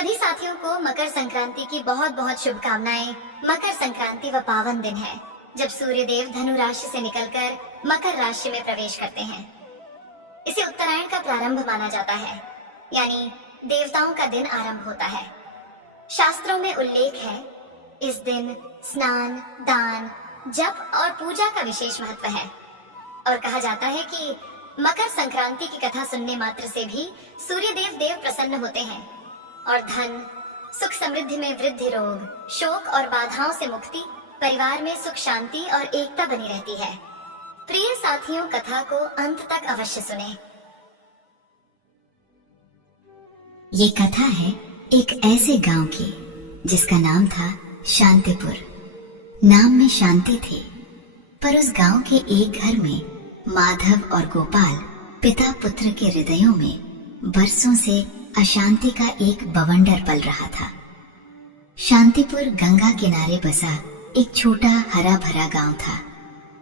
सभी साथियों को मकर संक्रांति की बहुत बहुत शुभकामनाएं। मकर संक्रांति वह पावन दिन है जब सूर्य देव धनु राशि से निकलकर मकर राशि में प्रवेश करते हैं। इसे उत्तरायण का प्रारंभ माना जाता है, यानी देवताओं का दिन आरंभ होता है। शास्त्रों में उल्लेख है, इस दिन स्नान, दान, जप और पूजा का विशेष महत्व है और कहा जाता है कि मकर संक्रांति की कथा सुनने मात्र से भी सूर्य देव प्रसन्न होते हैं और धन, सुख समृद्धि में वृद्धि, रोग, शोक और बाधाओं से मुक्ति, परिवार में सुख शांति और एकता बनी रहती है। प्रिय साथियों, कथा को अंत तक अवश्य सुनें। ये कथा है एक ऐसे गांव की जिसका नाम था शांतिपुर। नाम में शांति थी, पर उस गांव के एक घर में माधव और गोपाल पिता पुत्र के हृदयों में बरसों से अशांति का एक बवंडर पल रहा था। शांतिपुर गंगा किनारे बसा एक छोटा हरा भरा गांव था,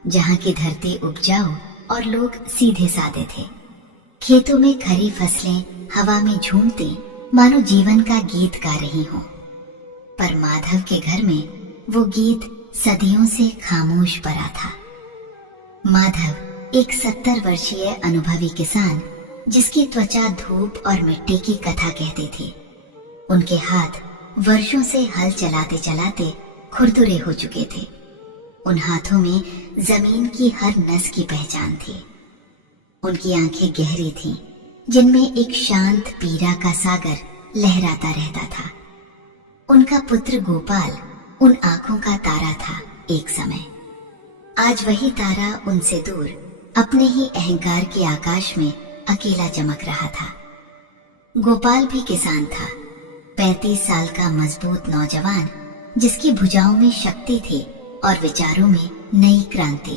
जहां की धरती उपजाऊ और लोग सीधे साधे थे। खेतों में खरी फसलें हवा में झूमती मानो जीवन का गीत गा रही हों। पर माधव के घर में वो गीत सदियों से खामोश पड़ा था। माधव एक 70 वर्षीय अनुभवी किसान, जिसकी त्वचा धूप और मिट्टी की कथा कहती थी। उनके हाथ वर्षों से हल चलाते चलाते खुरदुरे हो चुके थे। उन हाथों में जमीन की हर नस की पहचान थी। उनकी आंखें गहरी थीं, जिनमें एक शांत पीरा का सागर लहराता रहता था। उनका पुत्र गोपाल उन आंखों का तारा था एक समय। आज वही तारा उनसे दूर अपने ही अहंकार के आकाश में अकेला चमक रहा था। गोपाल भी किसान था, 35 साल का मजबूत नौजवान, जिसकी भुजाओं में शक्ति थी और विचारों में नई क्रांति।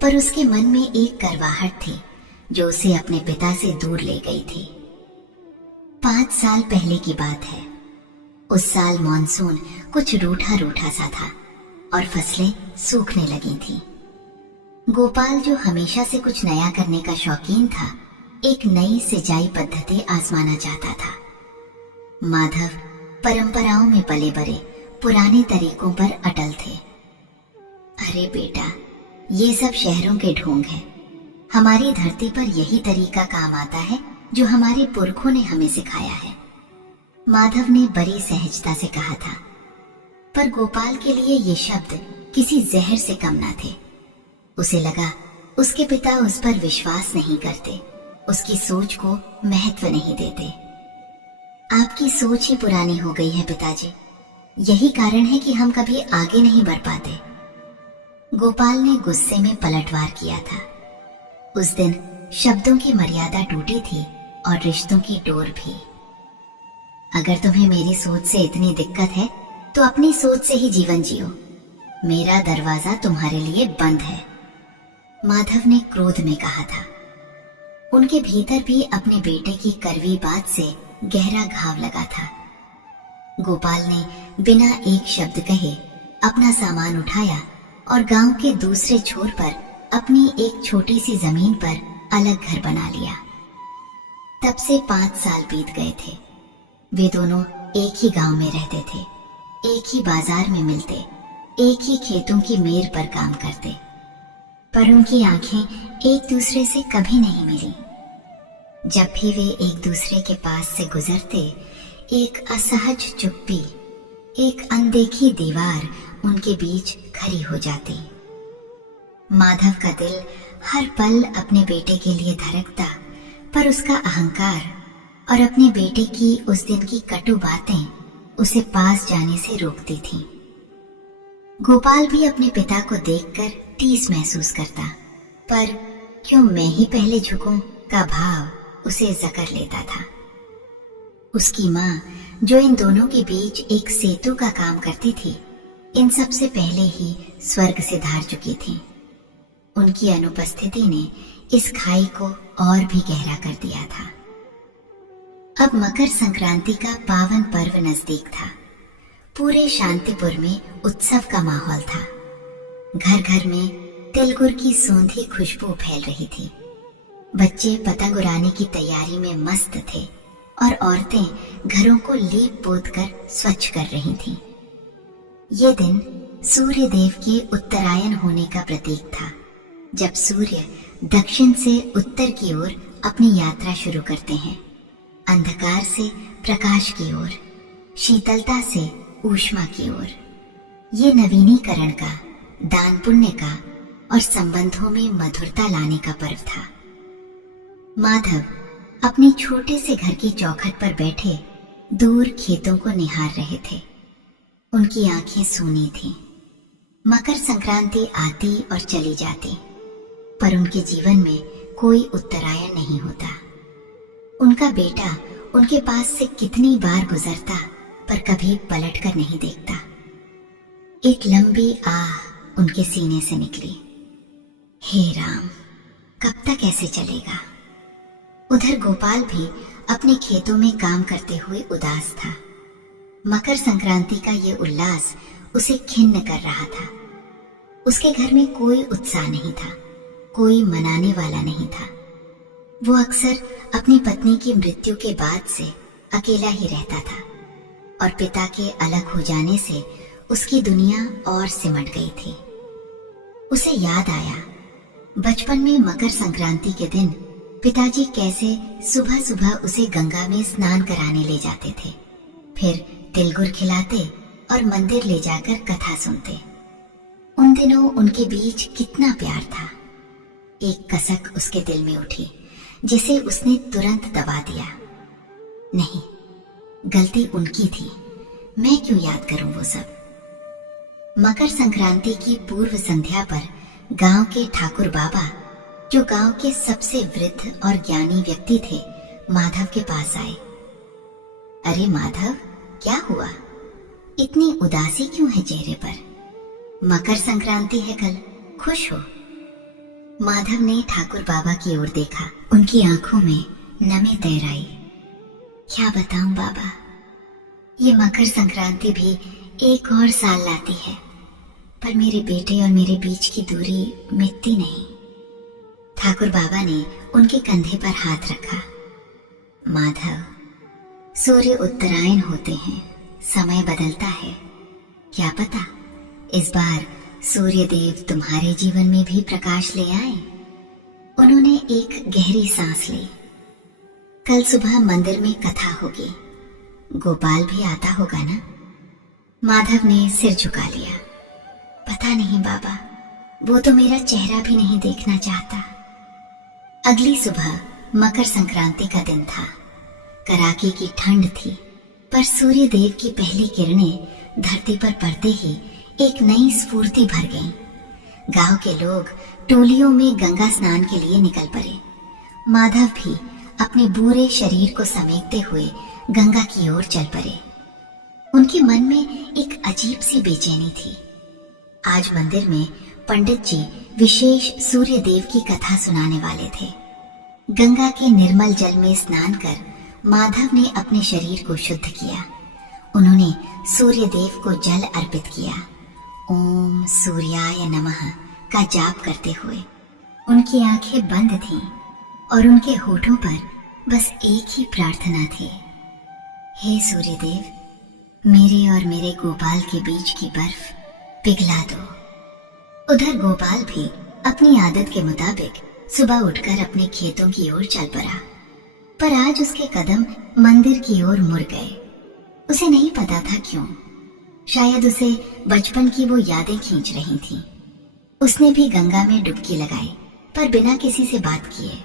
पर उसके मन में एक करवाहट थी जो उसे अपने पिता से दूर ले गई थी। 5 साल पहले की बात है। उस साल मॉनसून कुछ रूठा रूठा सा था और फसलें सूखने लगी थीं। गोपाल, जो हमेशा से कुछ नया करने का शौकीन था, एक नई सिंचाई पद्धति आजमाना चाहता था। माधव परंपराओं में पले बड़े पुराने तरीकों पर अटल थे। अरे बेटा, ये सब शहरों के ढोंग है। हमारी धरती पर यही तरीका काम आता है जो हमारे पुरखों ने हमें सिखाया है, माधव ने बड़ी सहजता से कहा था। पर गोपाल के लिए ये शब्द किसी जहर से कम न थे। उसे लगा उसके पिता उस पर विश्वास नहीं करते, उसकी सोच को महत्व नहीं देते। आपकी सोच ही पुरानी हो गई है पिताजी, यही कारण है कि हम कभी आगे नहीं बढ़ पाते। गोपाल ने गुस्से में पलटवार किया था। उस दिन शब्दों की मर्यादा टूटी थी और रिश्तों की डोर भी। अगर तुम्हें मेरी सोच से इतनी दिक्कत है तो अपनी सोच से ही जीवन जियो। मेरा दरवाजा तुम्हारे लिए बंद है, माधव ने क्रोध में कहा था। उनके भीतर भी अपने बेटे की कड़वी बात से गहरा घाव लगा था। गोपाल ने बिना एक शब्द कहे अपना सामान उठाया और गांव के दूसरे छोर पर अपनी एक छोटी सी जमीन पर अलग घर बना लिया। तब से 5 साल बीत गए थे। वे दोनों एक ही गांव में रहते थे, एक ही बाजार में मिलते, एक ही खेतों की मेर पर काम करते, पर उनकी आंखें एक दूसरे से कभी नहीं मिली। जब भी वे एक दूसरे के पास से गुजरते, एक असहज चुप्पी, एक अनदेखी दीवार उनके बीच खड़ी हो जाती। माधव का दिल हर पल अपने बेटे के लिए धड़कता, पर उसका अहंकार और अपने बेटे की उस दिन की कटु बातें उसे पास जाने से रोकती थीं। गोपाल भी अपने पिता को देखकर टीस महसूस करता, पर क्यों मैं ही पहले झुकूं का भाव उसे जकड़ लेता था। उसकी माँ, जो इन दोनों के बीच एक सेतु का काम करती थी, इन सब से पहले ही स्वर्ग से धार चुकी थी। उनकी अनुपस्थिति ने इस खाई को और भी गहरा कर दिया था। अब मकर संक्रांति का पावन पर्व नजदीक था। पूरे शांतिपुर में उत्सव का माहौल था। घर घर में तिलगुड़ की सूंधी खुशबू फैल रही थी। बच्चे पतंग उड़ाने की तैयारी में मस्त थे और औरतें घरों को लीप पोत कर स्वच्छ कर रही थीं। ये दिन सूर्य देव के उत्तरायण होने का प्रतीक था, जब सूर्य दक्षिण से उत्तर की ओर अपनी यात्रा शुरू करते हैं, अंधकार से प्रकाश की ओर, शीतलता से ऊष्मा की ओर। ये नवीनीकरण का, दान पुण्य का और संबंधों में मधुरता लाने का पर्व था। माधव अपने छोटे से घर की चौखट पर बैठे दूर खेतों को निहार रहे थे। उनकी आंखें सूनी थीं। मकर संक्रांति आती और चली जाती, पर उनके जीवन में कोई उत्तरायण नहीं होता। उनका बेटा उनके पास से कितनी बार गुजरता, पर कभी पलट कर नहीं देखता। एक लंबी आह उनके सीने से निकली। हे राम, कब तक ऐसे चलेगा? उधर गोपाल भी अपने खेतों में काम करते हुए उदास था। मकर संक्रांति का ये उल्लास उसे खिन्न कर रहा था। उसके घर में कोई उत्साह नहीं था, कोई मनाने वाला नहीं था। वो अक्सर अपनी पत्नी की मृत्यु के बाद से अकेला ही रहता था, और पिता के अलग हो जाने से उसकी दुनिया और सिमट गई थी। उसे याद आया बचपन में मकर संक्रांति के दिन पिताजी कैसे सुबह सुबह उसे गंगा में स्नान कराने ले जाते थे, फिर तिलगुड़ खिलाते और मंदिर ले जाकर कथा सुनते। उन दिनों उनके बीच कितना प्यार था। एक कसक उसके दिल में उठी, जिसे उसने तुरंत दबा दिया। नहीं, गलती उनकी थी, मैं क्यों याद करूं वो सब। मकर संक्रांति की पूर्व संध्या पर गांव के ठाकुर बाबा, जो गांव के सबसे वृद्ध और ज्ञानी व्यक्ति थे, माधव के पास आए। अरे माधव, क्या हुआ? इतनी उदासी क्यों है चेहरे पर? मकर संक्रांति है कल, खुश हो। माधव ने ठाकुर बाबा की ओर देखा। उनकी आंखों में नमी तैर आई। क्या बताऊं बाबा, ये मकर संक्रांति भी एक और साल लाती है, पर मेरे बेटे और मेरे बीच की दूरी मिटती नहीं। ठाकुर बाबा ने उनके कंधे पर हाथ रखा। माधव, सूर्य उत्तरायण होते हैं, समय बदलता है। क्या पता इस बार सूर्य देव तुम्हारे जीवन में भी प्रकाश ले आए। उन्होंने एक गहरी सांस ली। कल सुबह मंदिर में कथा होगी, गोपाल भी आता होगा ना? माधव ने सिर झुका लिया। पता नहीं बाबा, वो तो मेरा चेहरा भी नहीं देखना चाहता। अगली सुबह मकर संक्रांति का दिन था। कड़ाके की ठंड थी, पर सूर्य देव की पहली किरणें धरती पर पड़ते ही एक नई स्फूर्ति भर गईं। गांव के लोग टोलियों में गंगा स्नान के लिए निकल पड़े। माधव भी अपने बूढ़े शरीर को समेटते हुए गंगा की ओर चल पड़े। उनके मन में एक अजीब सी बेचैनी थी। आज मंदिर में पंडित जी विशेष सूर्य देव की कथा सुनाने वाले थे। गंगा के निर्मल जल में स्नान कर माधव ने अपने शरीर को शुद्ध किया। उन्होंने सूर्य देव को जल अर्पित किया। ओम सूर्याय नमः का जाप करते हुए। उनकी आंखें बंद थीं और उनके होठों पर बस एक ही प्रार्थना थी, हे सूर्य देव, मेरे और मेरे गोपाल के बीच की बर्फ पिघला दो। उधर गोपाल भी अपनी आदत के मुताबिक सुबह उठकर अपने खेतों की ओर चल पड़ा, पर आज उसके कदम मंदिर की ओर मुड़ गए। उसे नहीं पता था क्यों। शायद उसे बचपन की वो यादें खींच रही थीं। उसने भी गंगा में डुबकी लगाई, पर बिना किसी से बात किए।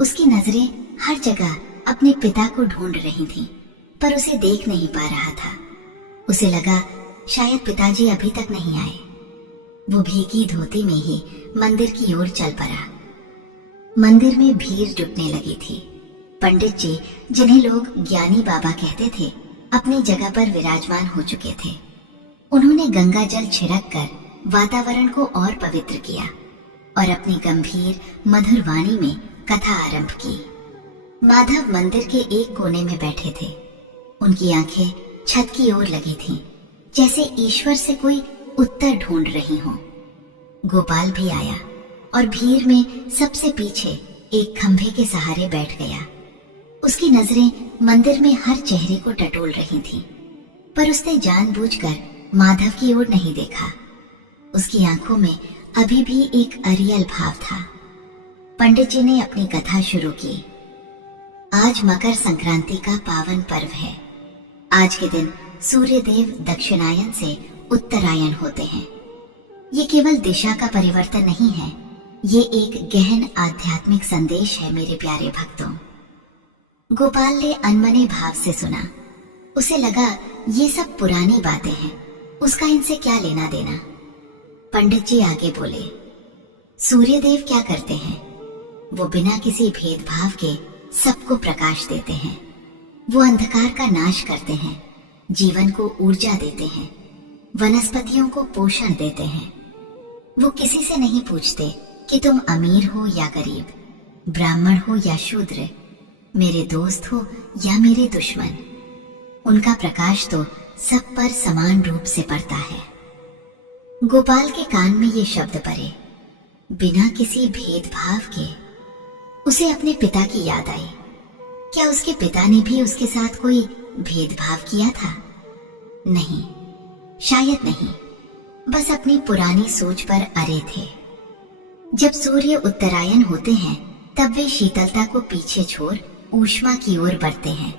उसकी नजरें हर जगह अपने पिता को ढूंढ रही थीं, पर उसे देख नहीं पा रहा था। उसे लगा शायद पिताजी अभी तक नहीं आए। वो भीगी धोती में ही मंदिर की ओर चल पड़ा। मंदिर में भीड़ जुटने लगी थी। पंडित जी, जिन्हें लोग ज्ञानी बाबा कहते थे, अपनी जगह पर विराजमान हो चुके थे। उन्होंने गंगा जल छिड़क कर वातावरण को और पवित्र किया और अपनी गंभीर मधुर वाणी में कथा आरंभ की। माधव मंदिर के एक कोने में बैठे थे। उनकी आंखें छत की ओर लगी थीं, जैसे ईश्वर से कोई उत्तर ढूंढ रही हों। गोपाल भी आया और भीड़ में सबसे पीछे एक खंभे के सहारे बैठ गया। उसकी नजरें मंदिर में हर चेहरे को टटोल रही थीं, पर उसने जानबूझकर माधव की ओर नहीं देखा। उसकी आंखों में अभी भी एक अरियल भाव था। पंडित जी ने अपनी कथा शुरू की। आज मकर संक्रांति का पावन पर्व है। आज के दिन सूर्य देव दक्षिणायन से उत्तरायण होते हैं। ये केवल दिशा का परिवर्तन नहीं है, ये एक गहन आध्यात्मिक संदेश है मेरे प्यारे भक्तों। गोपाल ने अनमने भाव से सुना। उसे लगा ये सब पुरानी बातें हैं, उसका इनसे क्या लेना देना। पंडित जी आगे बोले, सूर्यदेव क्या करते हैं? वो बिना किसी भेदभाव के सबको प्रकाश देते हैं। वो अंधकार का नाश करते हैं, जीवन को ऊर्जा देते हैं, वनस्पतियों को पोषण देते हैं। वो किसी से नहीं पूछते कि तुम अमीर हो या गरीब, ब्राह्मण हो या शूद्र, मेरे दोस्त हो या मेरे दुश्मन। उनका प्रकाश तो सब पर समान रूप से पड़ता है। गोपाल के कान में ये शब्द पड़े, बिना किसी भेदभाव के। उसे अपने पिता की याद आई। क्या उसके पिता ने भी उसके साथ कोई भेदभाव किया था? नहीं, शायद नहीं, बस अपनी पुरानी सोच पर अड़े थे। जब सूर्य उत्तरायण होते हैं तब वे शीतलता को पीछे छोड़ ऊष्मा की ओर बढ़ते हैं।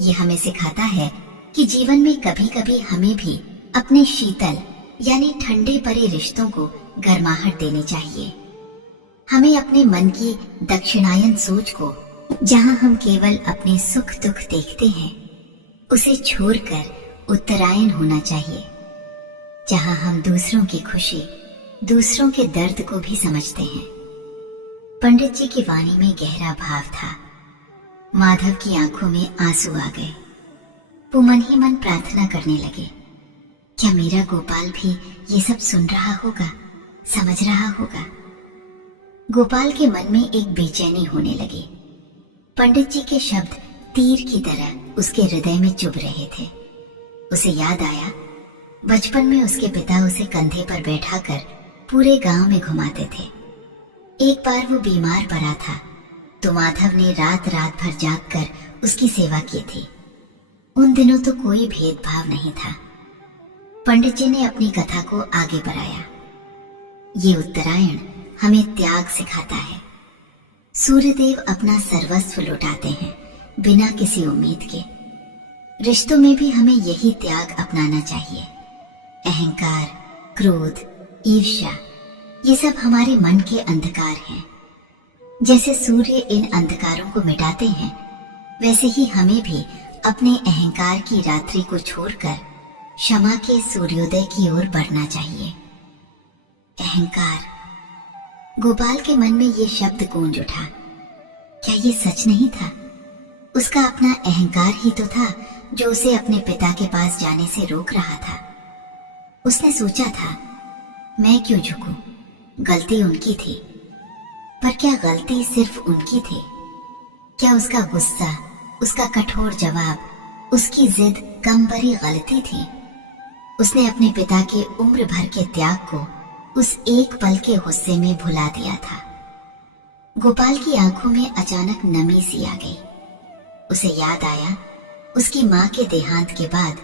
ये हमें सिखाता है कि जीवन में कभी कभी हमें भी अपने शीतल यानी ठंडे पड़े रिश्तों को गर्माहट देनी चाहिए। हमें अपने मन की दक्षिणायन सोच को, जहां हम केवल अपने सुख दुख देखते हैं, उसे छोड़कर उत्तरायण होना चाहिए, जहां हम दूसरों की खुशी, दूसरों के दर्द को भी समझते हैं। पंडित जी की वाणी में गहरा भाव था। माधव की आंखों में आंसू आ गए। वो मन ही मन प्रार्थना करने लगे, क्या मेरा गोपाल भी ये सब सुन रहा होगा, समझ रहा होगा? गोपाल के मन में एक बेचैनी होने लगी। पंडित जी के शब्द तीर की तरह उसके हृदय में चुभ रहे थे। उसे याद आया, बचपन में उसके पिता उसे कंधे पर बैठाकर पूरे गांव में घुमाते थे। एक बार वो बीमार पड़ा था तो माधव ने रात रात भर जागकर उसकी सेवा की थी। उन दिनों तो कोई भेदभाव नहीं था। पंडित जी ने अपनी कथा को आगे बढ़ाया। ये उत्तरायण हमें त्याग सिखाता है। सूर्यदेव अपना सर्वस्व लौटाते हैं बिना किसी उम्मीद के। रिश्तों में भी हमें यही त्याग अपनाना चाहिए। अहंकार, क्रोध, ईर्ष्या, ये सब हमारे मन के अंधकार हैं। जैसे सूर्य इन अंधकारों को मिटाते हैं, वैसे ही हमें भी अपने अहंकार की रात्रि को छोड़कर क्षमा के सूर्योदय की ओर बढ़ना चाहिए। अहंकार। गोपाल के मन में ये शब्द गूंज उठा। क्या ये सच नहीं था? उसका अपना अहंकार ही तो था जो उसे अपने पिता के पास जाने से रोक रहा था। उसने सोचा था, मैं क्यों झुकूं? गलती उनकी थी। पर क्या गलती सिर्फ उनकी थी? क्या उसका गुस्सा, उसका कठोर जवाब, उसकी जिद कम बड़ी गलती थी? उसने अपने पिता के उम्र भर के त्याग को उस एक पल के गुस्से में भुला दिया था। गोपाल की आंखों में अचानक नमी सी आ गई। उसे याद आया, उसकी मां के देहांत के बाद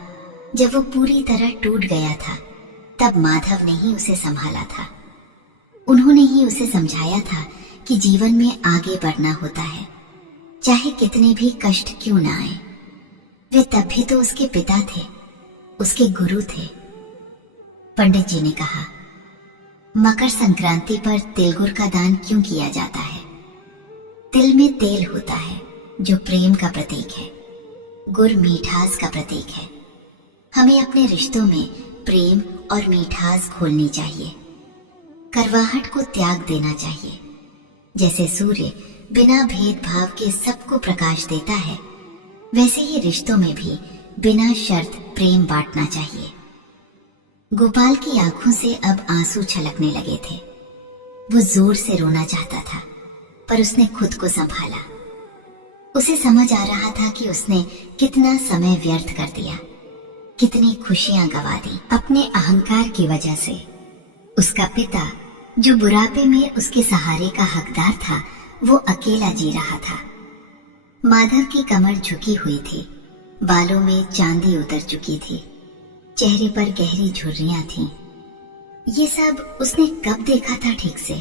जब वो पूरी तरह टूट गया था, तब माधव ने ही उसे संभाला था। उन्होंने ही उसे समझाया था कि जीवन में आगे बढ़ना होता है, चाहे कितने भी कष्ट क्यों ना आए। वे तब भी तो उसके पिता थे, उसके गुरु थे। पंडित जी ने कहा, मकर संक्रांति पर तिलगुड़ का दान क्यों किया जाता है? तिल में तेल होता है जो प्रेम का प्रतीक है। गुड़ मीठास का प्रतीक है। हमें अपने रिश्तों में प्रेम और मीठास घोलनी चाहिए। करवाहट को त्याग देना चाहिए। जैसे सूर्य बिना भेदभाव के सबको प्रकाश देता है, वैसे ही रिश्तों में भी बिना शर्त प्रेम बांटना चाहिए। गोपाल की आंखों से अब आंसू छलकने लगे थे। वो जोर से रोना चाहता था, पर उसने खुद को संभाला। उसे समझ आ रहा था कि उसने कितना समय व्यर्थ कर दिया, कितनी खुशियां गंवा दी अपने अहंकार की वजह से। उसका पिता, जो बुढ़ापे में उसके सहारे का हकदार था, वो अकेला जी रहा था। माधव की कमर झुकी हुई थी, बालों में चांदी उतर चुकी थी, चेहरे पर गहरी झुर्रियां थीं। ये सब उसने कब देखा था ठीक से?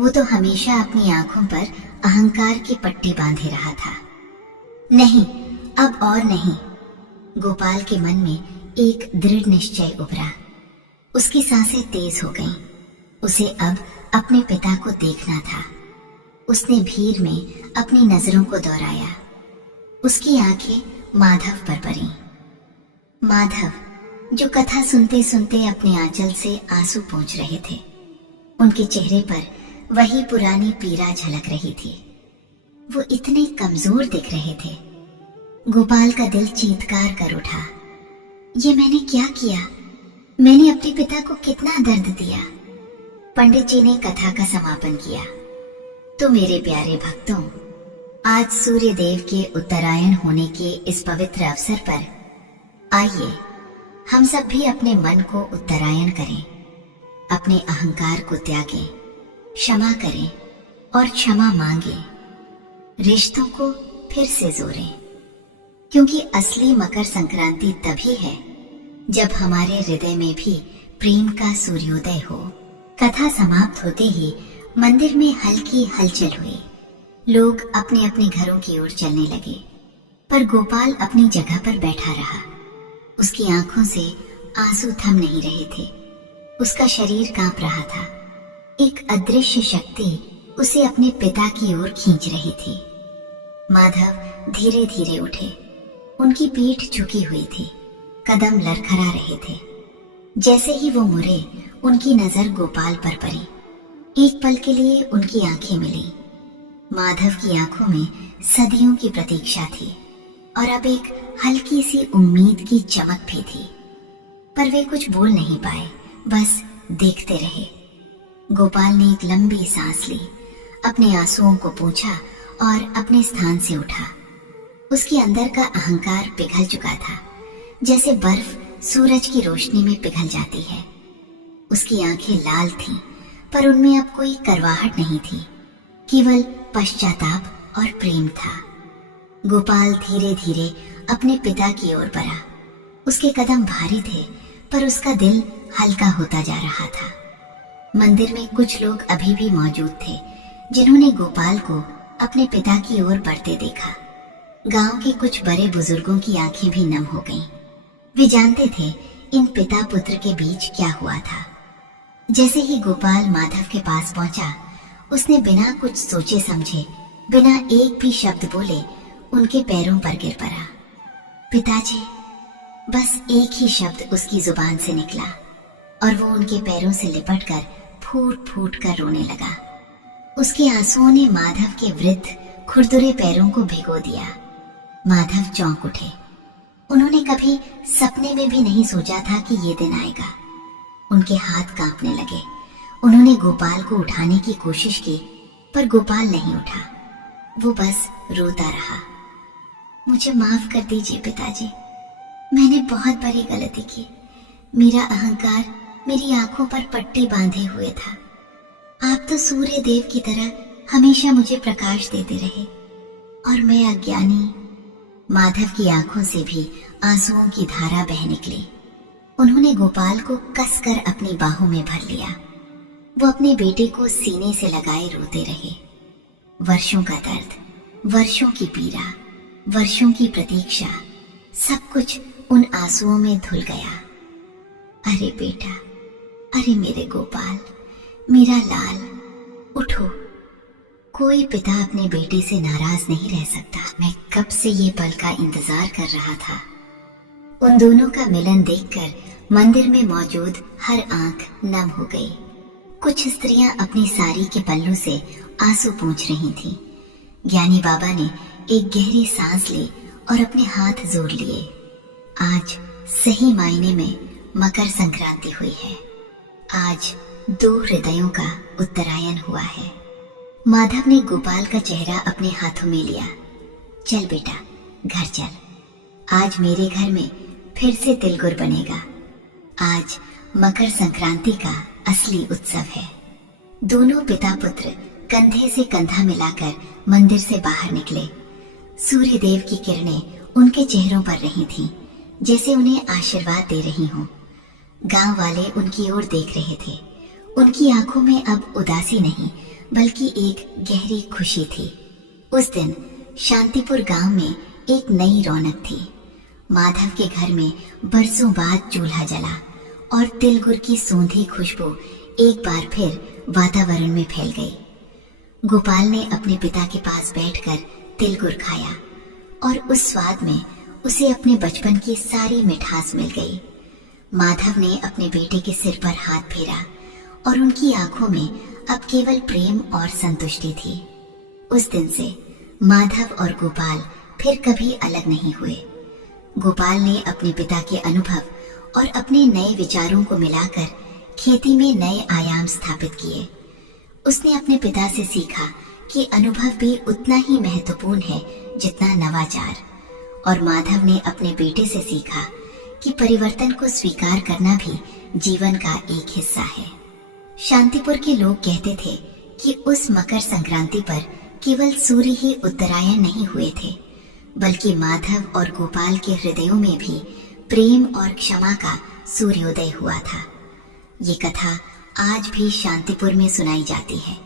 वो तो हमेशा अपनी आंखों पर अहंकार की पट्टी बांधे रहा था। नहीं, अब और नहीं। गोपाल के मन में एक दृढ़ निश्चय उभरा। उसकी सांसें तेज हो गईं। उसे अब अपने पिता को देखना था। उसने भीड़ में अपनी नजरों को दोहराया। उसकी आंखें माधव पर पड़ी। माधव, जो कथा सुनते सुनते अपने आंचल से आंसू पोंछ रहे थे, उनके चेहरे पर वही पुरानी पीड़ा झलक रही थी। वो इतने कमजोर दिख रहे थे। गोपाल का दिल चीत्कार कर उठा। ये मैंने क्या किया? मैंने अपने पिता को कितना दर्द दिया। पंडित जी ने कथा का समापन किया। तो मेरे प्यारे भक्तों, आज सूर्य देव के उत्तरायण होने के इस पवित्र अवसर पर आइए हम सब भी अपने मन को उत्तरायण करें, अपने अहंकार को त्यागें, क्षमा करें और क्षमा मांगें, रिश्तों को फिर से जोड़ें। क्योंकि असली मकर संक्रांति तभी है जब हमारे हृदय में भी प्रेम का सूर्योदय हो। कथा समाप्त होते ही मंदिर में हल्की हलचल हुई। लोग अपने अपने घरों की ओर चलने लगे, पर गोपाल अपनी जगह पर बैठा रहा। उसकी आंखों से आंसू थम नहीं रहे थे। उसका शरीर कांप रहा था। एक अदृश्य शक्ति उसे अपने पिता की ओर खींच रही थी। माधव धीरे धीरे उठे। उनकी पीठ झुकी हुई थी, कदम लड़खड़ा रहे थे। जैसे ही वो मुड़े, उनकी नजर गोपाल पर पड़ी। एक पल के लिए उनकी आंखें मिली। माधव की आंखों में सदियों की प्रतीक्षा थी और अब एक हल्की सी उम्मीद की चमक भी थी। पर वे कुछ बोल नहीं पाए, बस देखते रहे। गोपाल ने एक लंबी सांस ली, अपने आंसुओं को पोंछा और अपने स्थान से उठा। उसके अंदर का अहंकार पिघल चुका था, जैसे बर्फ सूरज की रोशनी में पिघल जाती है। उसकी आंखें लाल थीं, पर उनमें अब कोई करवाहट नहीं थी, केवल पश्चाताप और प्रेम था। गोपाल धीरे धीरे अपने पिता की ओर बढ़ा। उसके कदम भारी थे, पर उसका दिल हल्का होता जा रहा था। मंदिर में कुछ लोग अभी भी मौजूद थे, जिन्होंने गोपाल को अपने पिता की ओर बढ़ते देखा। गांव के कुछ बड़े बुजुर्गों की आंखें भी नम हो गईं। वे जानते थे इन पिता पुत्र के बीच क्या हुआ था। जैसे ही गोपाल माधव के पास पहुंचा, उसने बिना कुछ सोचे समझे, बिना एक भी शब्द बोले उनके पैरों पर गिर पड़ा। पिताजी, बस एक ही शब्द उसकी जुबान से निकला और वो उनके पैरों से लिपटकर फूट फूट कर रोने लगा। उसके आंसुओं ने माधव के वृद्ध खुरदुरे पैरों को भिगो दिया। माधव चौंक उठे। उन्होंने कभी सपने में भी नहीं सोचा था कि ये दिन आएगा। उनके हाथ कांपने लगे। उन्होंने गोपाल को उठाने की कोशिश की, पर गोपाल नहीं उठा। वो बस रोता रहा। मुझे माफ कर दीजिए पिताजी, मैंने बहुत बड़ी गलती की। मेरा अहंकार मेरी आंखों पर पट्टी बांधे हुए था। आप तो सूर्य देव की तरह हमेशा मुझे प्रकाश देते रहे और मैं अज्ञानी। माधव की आंखों से भी आंसुओं की धारा बह निकली। उन्होंने गोपाल को कसकर अपनी बाहों में भर लिया। वो अपने बेटे को सीने से लगाए रोते रहे। वर्षों का दर्द, वर्षों की पीड़ा, वर्षों की प्रतीक्षा, सब कुछ उन आंसुओं में धुल गया। अरे बेटा, अरे मेरे गोपाल, मेरा लाल, उठो। कोई पिता अपने बेटे से नाराज नहीं रह सकता। मैं कब से ये पल का इंतजार कर रहा था। उन दोनों का मिलन देखकर मंदिर में मौजूद हर आंख नम हो गई। कुछ स्त्रियां अपनी साड़ी के पल्लू से आंसू पोंछ रही थीं। ज्ञानी बाबा ने एक गहरी सांस ली और अपने हाथ जोड़ लिए। आज सही मायने में मकर संक्रांति हुई है। आज दो हृदयों का उत्तरायण हुआ है। माधव ने गोपाल का चेहरा अपने हाथों में लिया। चल बेटा, घर चल। आज मेरे घर में फिर से तिलगुर बनेगा। आज मकर संक्रांति का असली उत्सव है। दोनों पिता पुत्र कंधे से कंधा मिलाकर मंदिर से बाहर निकले। सूर्य देव की किरणें उनके चेहरों पर रही थीं, जैसे उन्हें आशीर्वाद दे रही हों। गांव वाले उनकी ओर देख रहे थे। उनकी आंखों में अब उदासी नहीं, बल्कि एक गहरी खुशी थी। उस दिन शांतिपुर गांव में एक नई रौनक थी। माधव के घर में बरसों बाद चूल्हा जला और तिल गुड़ की सूंधी खुशबू एक बार फिर वातावरण में फैल गई। गोपाल ने अपने पिता के पास बैठकर तिल गुड़ खाया और उस स्वाद में उसे अपने बचपन की सारी मिठास मिल गई। माधव ने अपने बेटे के सिर पर हाथ फेरा और उनकी आंखों में अब केवल प्रेम और संतुष्टि थी। उस दिन से माधव और गोपाल फिर कभी अलग नहीं हुए। गोपाल ने अपने पिता के अनुभव और अपने नए विचारों को मिलाकर खेती में नए आयाम स्थापित किए। उसने अपने पिता से सीखा कि अनुभव भी उतना ही महत्वपूर्ण है जितना नवाचार, और माधव ने अपने बेटे से सीखा कि परिवर्तन को स्वीकार करना भी जीवन का एक हिस्सा है। शांतिपुर के लोग कहते थे कि उस मकर संक्रांति पर केवल सूर्य ही उत्तरायण नहीं हुए थे, बल्कि माधव और गोपाल के हृदयों में भी प्रेम और क्षमा का सूर्योदय हुआ था। ये कथा आज भी शांतिपुर में सुनाई जाती है,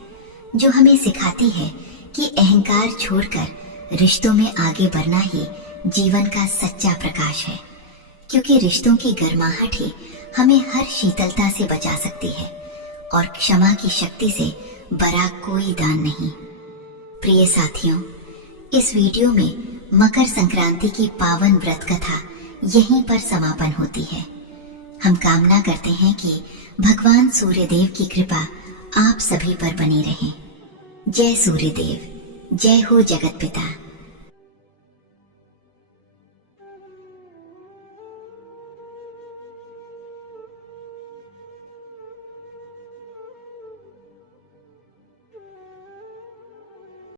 जो हमें सिखाती है कि अहंकार छोड़कर रिश्तों में आगे बढ़ना ही जीवन का सच्चा प्रकाश है, क्योंकि रिश्तों की गर्माहट ही हमें हर शीतलता से बचा सकती है और क्षमा की शक्ति से बड़ा कोई दान नहीं। प्रिय साथियों, इस वीडियो में मकर संक्रांति की पावन व्रत कथा यहीं पर समापन होती है। हम कामना करते हैं कि भगवान सूर्यदेव की कृपा आप सभी पर बनी रहे। जय सूर्यदेव, जय हो जगत पिता।